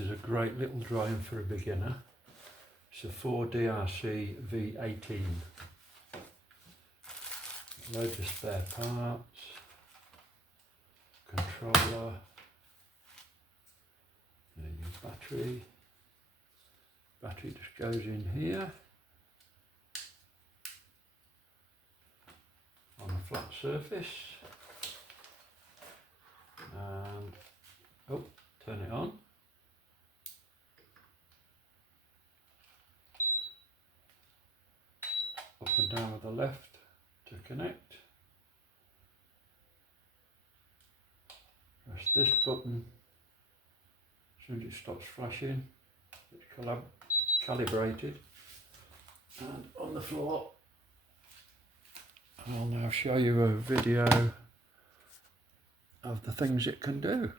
This is a great little drone for a beginner. It's a 4DRC V18. Loads of spare parts, controller, and your battery. Battery just goes in here on a flat surface, and turn it on. Up and down with the left to connect. Press this button. As soon as it stops flashing, it's calibrated. And on the floor, I'll now show you a video of the things it can do.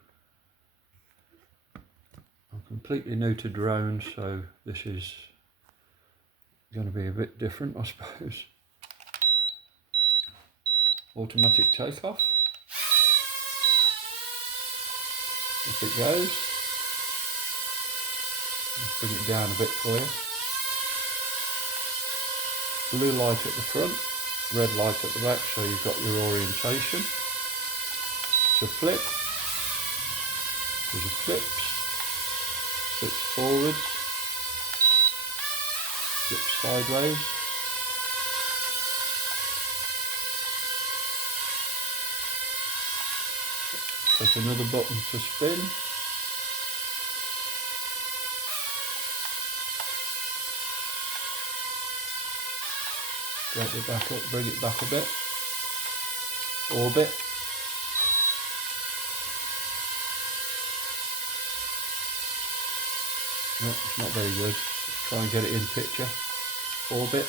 I'm completely new to drones, so this is going to be a bit different, I suppose. Automatic takeoff. Up it goes. Let's bring it down a bit for you. Blue light at the front, red light at the back, so you've got your orientation. To flip, there's a flips, flips forwards, flips sideways. Press another button to spin. Drag it back up, bring it back a bit. Orbit. No, it's not very good. Let's try and get it in picture. Orbit.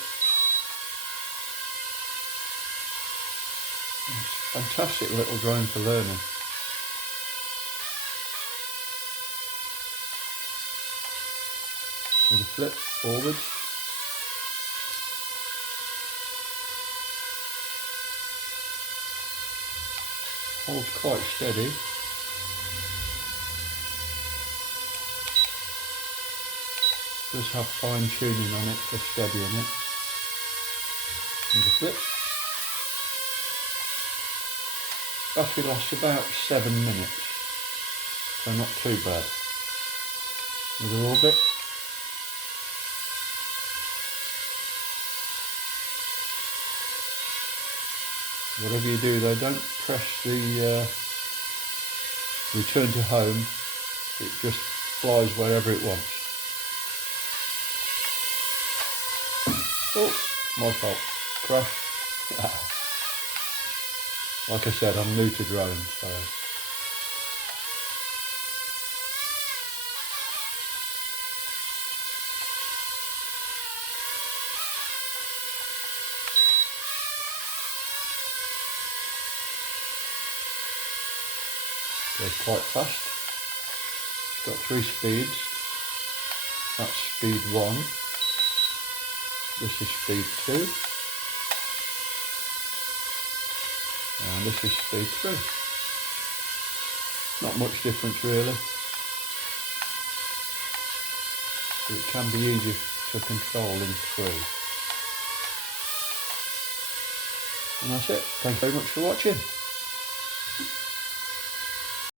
It's a fantastic little drone for learning. With a flip forwards. Holds quite steady. Does have fine tuning on it for steadying it. With a flip. Battery lasts about 7 minutes, so not too bad. With an orbit. Whatever you do though, don't press the return to home. It just flies wherever it wants. Oh, my fault. Crash. Like I said, I'm new to drones, so. Goes quite fast. It's got 3 speeds. That's speed 1. This is speed 2. And this is speed 3. Not much difference really. But it can be easy to control in 3. And that's it. Thank you very much for watching.